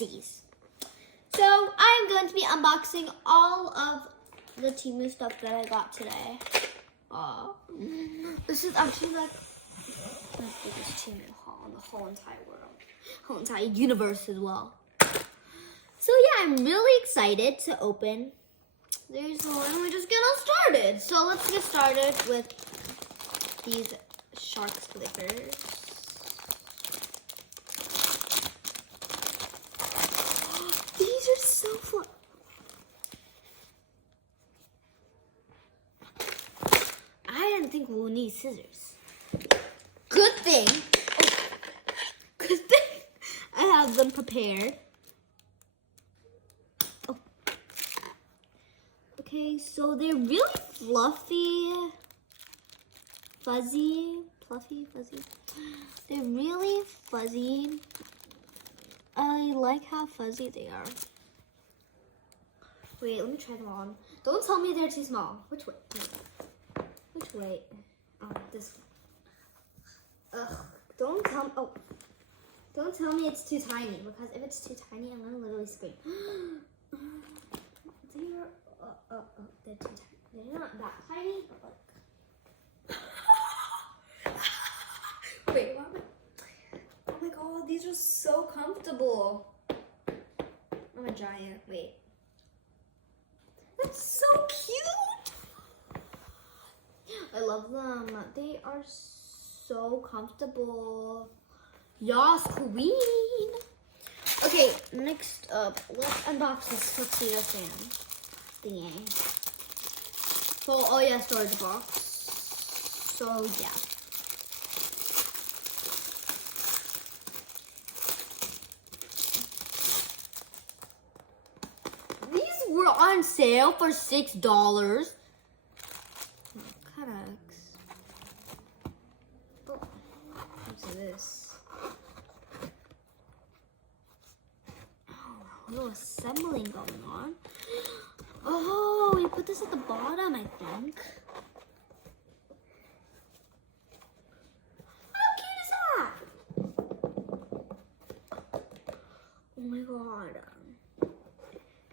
besties. So I'm going to be unboxing all of the TEMU stuff that I got today. This is actually like the biggest TEMU haul in the whole entire world, whole entire universe as well. So yeah, I'm really excited to open these, and we're just getting started. So let's get started with these shark stickers. These are so fun. I didn't think we'll need scissors. Good thing. Good thing I have them prepared. Oh. Okay, so they're really fluffy, fuzzy. They're really fuzzy. I like how fuzzy they are. Wait, let me try them on. Don't tell me they're too small. Which way? Which way? Oh, this one. Ugh. Don't tell me it's too tiny, because if it's too tiny, I'm gonna literally scream. They're too tiny. They're not that tiny, but like. Wait, what? Oh my god, these are so comfortable. I'm a giant. Wait. That's so cute. I love them. They are so comfortable. Yas, queen. Okay, next up, let's unbox this tuxedo fan thingy. So, oh yeah, storage box. So yeah. These were on sale for $6. This. Oh, a little assembling going on. Oh, we put this at the bottom, I think. How cute is that? Oh my god.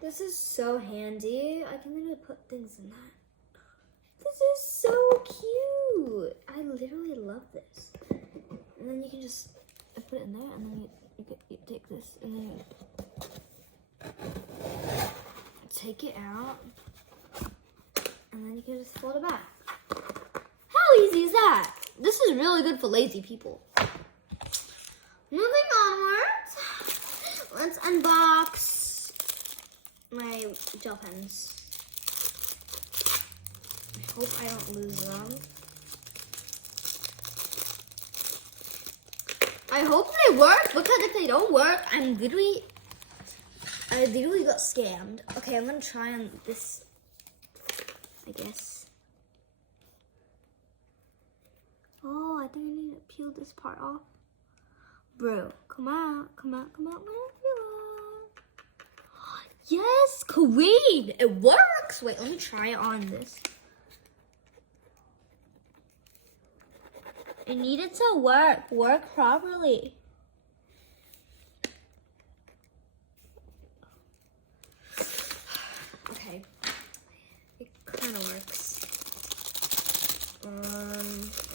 This is so handy. I can literally put things in that. This is so cute. I literally love this. And then you can just put it in there, and then you take this, and then you take it out, and then you can just fold it back. How easy is that? This is really good for lazy people. Moving onwards, let's unbox my gel pens. I hope I don't lose them. I hope they work, because if they don't work, I literally got scammed. Okay, I'm gonna try on this, I guess. Oh, I think I need to peel this part off. Bro, come out, yes, queen, it works. Wait, let me try it on this. It needed to work properly. Okay, it kind of works. I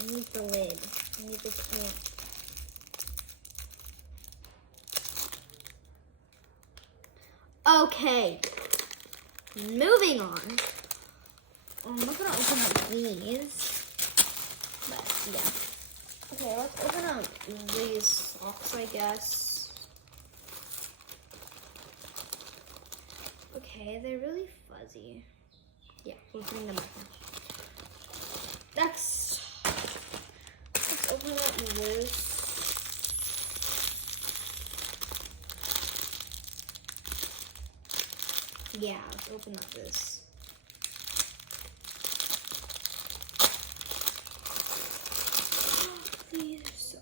need the lid. I need this plant. Okay, moving on. I'm not gonna open up these, but yeah. Okay, let's open up these socks, I guess. Okay, they're really fuzzy. Yeah, we'll bring them up. Let's open up this. Yeah, let's open up this. These are so...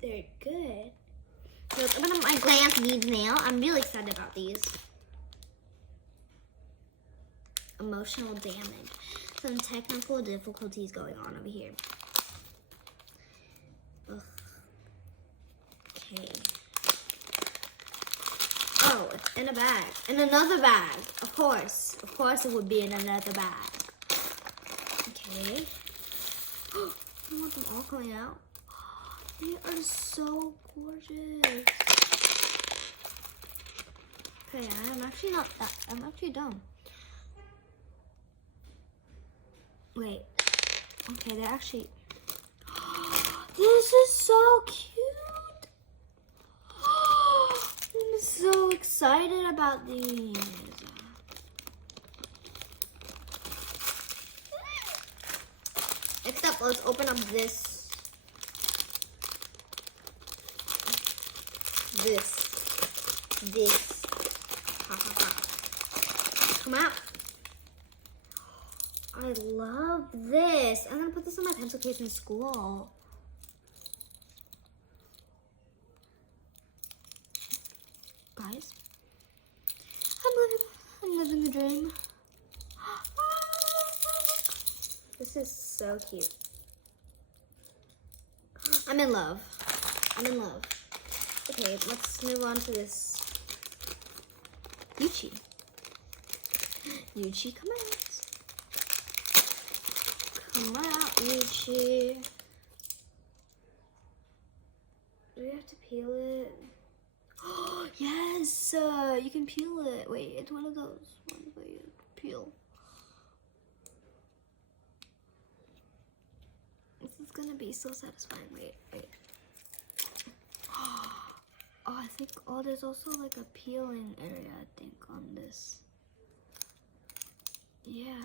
They're good. So let's open up my glance beads nail. I'm really excited about these. emotional damage. Some technical difficulties going on over here. Ugh. Okay. Oh, it's in a bag. In another bag. Of course. Of course it would be in another bag. Okay. I want them all coming out. They are so gorgeous. Okay, I'm actually dumb. Wait. Okay, they're actually... This is so cute. I'm so excited about these. Next up, let's open up this. This. Ha ha ha. Come out. I love this. I'm gonna put this in my pencil case in school. Guys, I'm living the dream. This is so cute. I'm in love. I'm in love. Okay, let's move on to this. Yuchi. Yuchi, come out. Come out, Yuchi. Do we have to peel it? Oh, yes! You can peel it. Wait, it's one of those ones where you peel. This is gonna be so satisfying. Wait. Oh, I think, there's also like a peeling area, I think, on this. Yeah.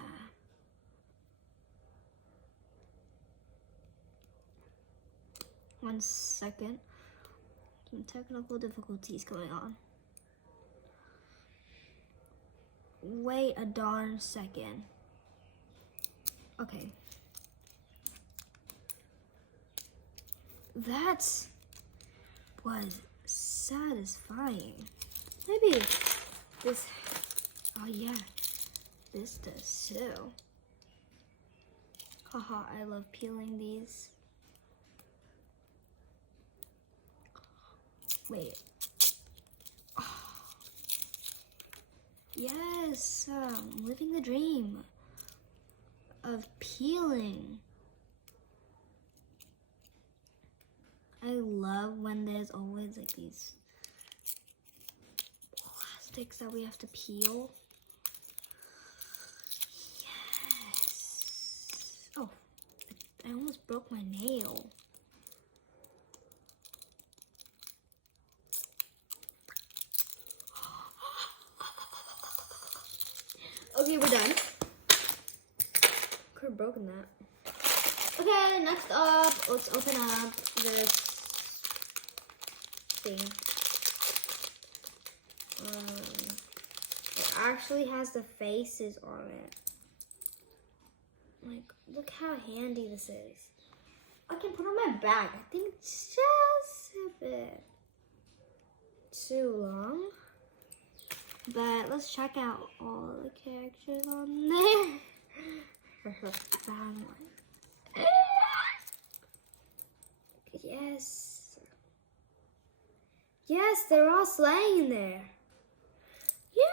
One second. Some technical difficulties going on. Wait a darn second. Okay. That was satisfying. Maybe this, oh yeah, this does too. Haha, I love peeling these. Wait. Oh. Yes, living the dream of peeling. I love when there's always like these plastics that we have to peel. Yes. Oh, I almost broke my nail. Okay, we're done. Could have broken that. Okay, next up, let's open up this thing. It actually has the faces on it. Like, look how handy this is. I can put it on my bag. I think it's just a bit too long. But let's check out all the characters on there. Found one. Yes. Yes, they're all slaying there. Yes.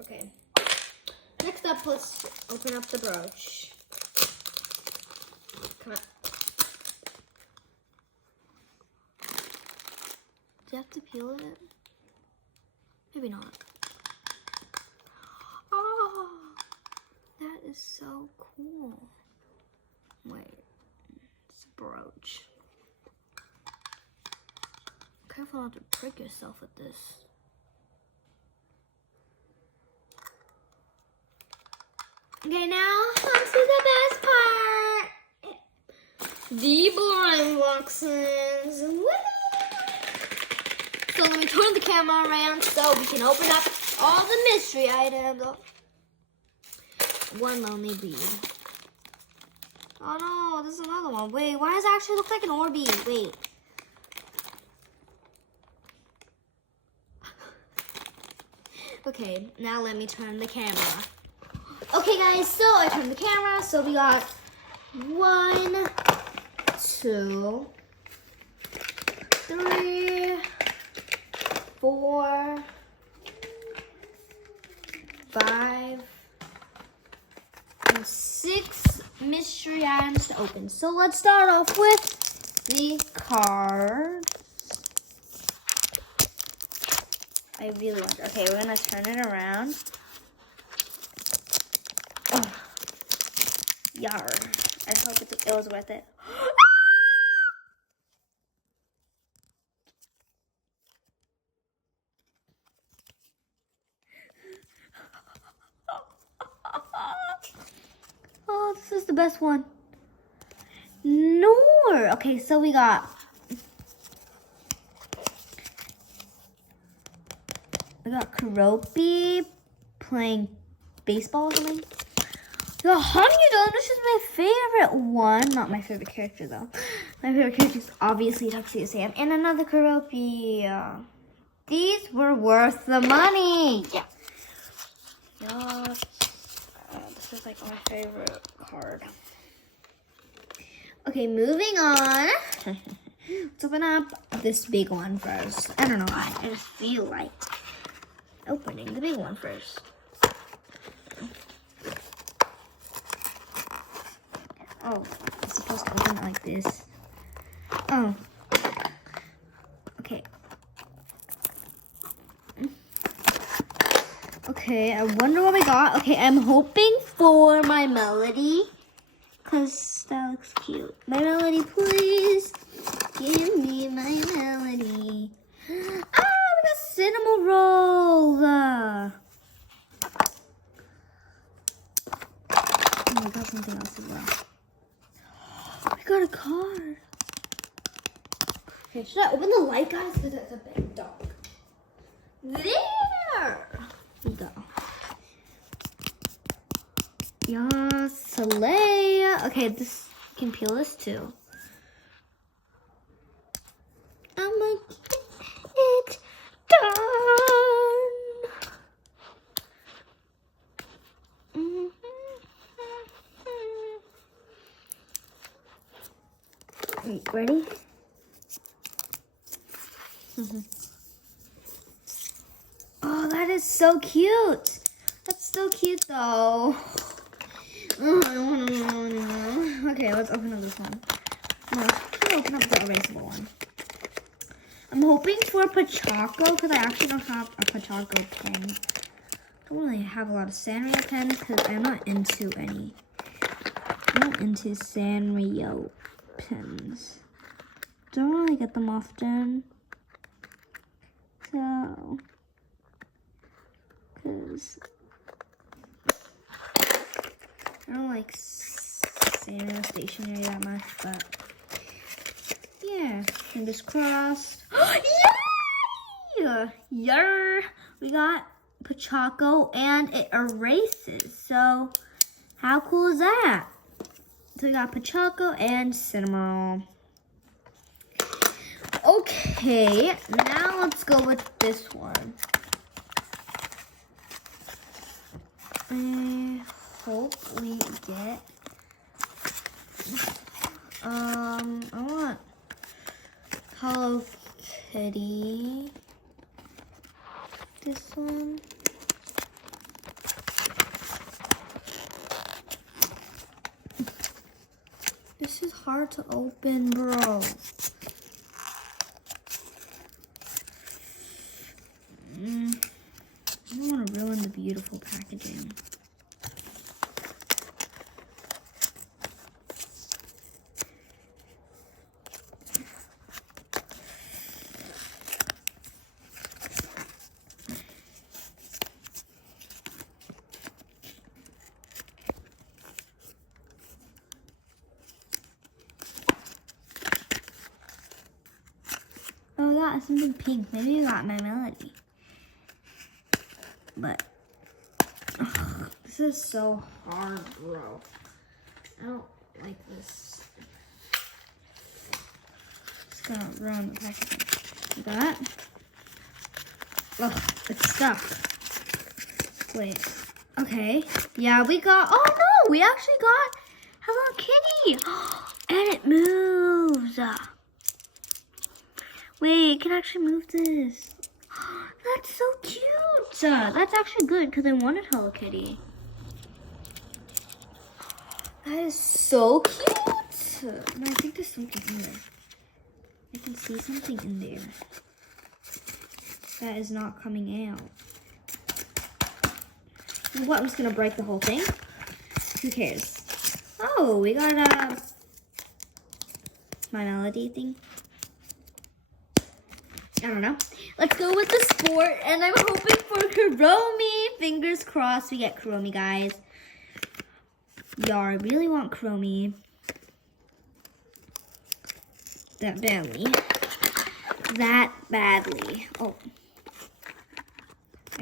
Okay. Next up, let's open up the brooch. Come on. Do you have to peel it? Maybe not. Oh, that is so cool. Wait, it's a brooch. Careful not to prick yourself with this. Okay, now let's do the best part. The blind boxes. Woo! So let me turn the camera around so we can open up all the mystery items. One lonely bead. Oh no, this is another one. Wait, why does it actually look like an Orbeez? Wait. Okay, now let me turn the camera. Okay, guys, so I turned the camera. So we got 1, 2, 3, 4, 5, and 6 mystery items to open. So let's start off with the cards. I really want. Okay, we're gonna turn it around. Oh, yar! I hope it was worth it. Oh, this is the best one. Nor. Okay, so we got Karopi playing baseball or something. The $100, this is my favorite one. Not my favorite character though. My favorite character is obviously Tuxedo Sam. And another Karopi. These were worth the money. Yeah. Yes. This is like my favorite card. Okay, moving on. Let's open up this big one first. I don't know why. I just feel like opening the big one first. Oh, it's supposed to open like this. Oh. Okay. Okay, I wonder what we got. Okay, I'm hoping for my Melody. Because that looks cute. My Melody, please. Give me my Melody. Ah, we got cinnamon roll. Oh, we got something else as well. We got a card. Okay, should I open the light, guys? Because it's a bit dark. There we go. Yes, Soleil. Okay, this you can peel this too. I'ma get it done. Wait, ready? Oh, that is so cute. That's so cute though. Okay, let's open up this one. No, let's open up the erasable one. I'm hoping for Pachaco because I actually don't have a Pachaco pen. I don't really have a lot of Sanrio pens because I'm not into any. I'm not into Sanrio pens. Don't really get them often. So, because I don't like Sanrio stationery that much, but yeah, fingers crossed. Yay! Yar! We got Pachaco and it erases. So, how cool is that? So we got Pachaco and Cinnamon. Okay, now let's go with this one. I hope we get I want Hello Kitty. This one. This is hard to open, bro. I don't want to ruin the beautiful packaging. Oh, I got something pink. Maybe I got my Melody. But this is so hard, bro. I don't like this. It's gonna ruin the packaging. That. Ugh, it's stuck. Wait. Okay. Yeah, we got. Oh no, we actually got Hello Kitty, and it moves. Wait, it can actually move this. That's so cute. That's actually good because I wanted Hello Kitty. That is so cute. And I think there's something in there. I can see something in there that is not coming out. You know what? I'm just gonna break the whole thing. Who cares? Oh, we got my melody thing. I don't know. Let's go with the sport, and I'm hoping for Kuromi. Fingers crossed we get Kuromi, guys. Y'all, I really want Kuromi. That badly. That badly. Oh.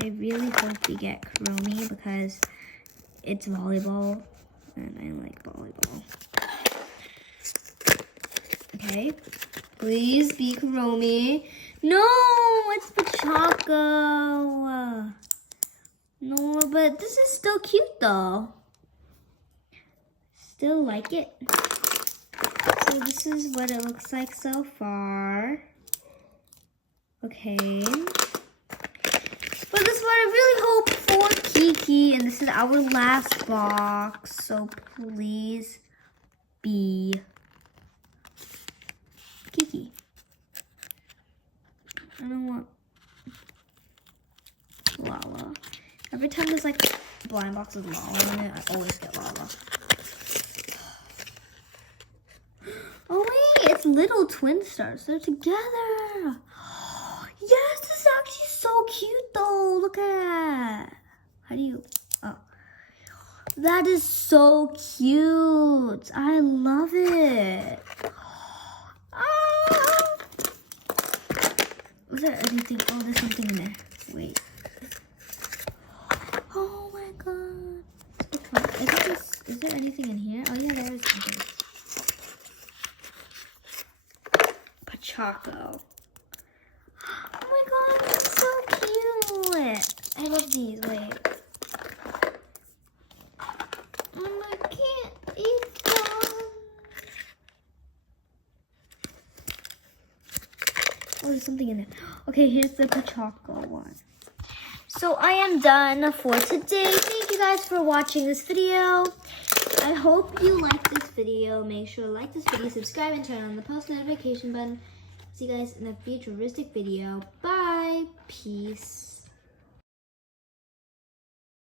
I really hope we get Kuromi because it's volleyball, and I like volleyball. Okay. Please be Kuromi. No, it's Pochako. No, but this is still cute though. Still like it. So this is what it looks like so far. Okay. For this one, I really hope for Kiki, and this is our last box. So please be Kiki. I don't want Lala. Every time there's like blind box with Lala in it, I always get Lala. Oh wait, it's little twin stars. They're together. Yes, this is actually so cute though. Look at that. How do you? Oh, that is so cute. I love it. Was there anything? Oh, there's something in there. Wait. Oh my god. Is there anything in here? Oh yeah, there is something. Pochako. Oh my god, that's so cute. I love these. Wait. I can't eat them. Oh, there's something in there. Okay, here's the Pochako one. So I am done for today. Thank you guys for watching this video. I hope you liked this video. Make sure to like this video, subscribe, and turn on the post notification button. See you guys in a futuristic video. Bye. Peace.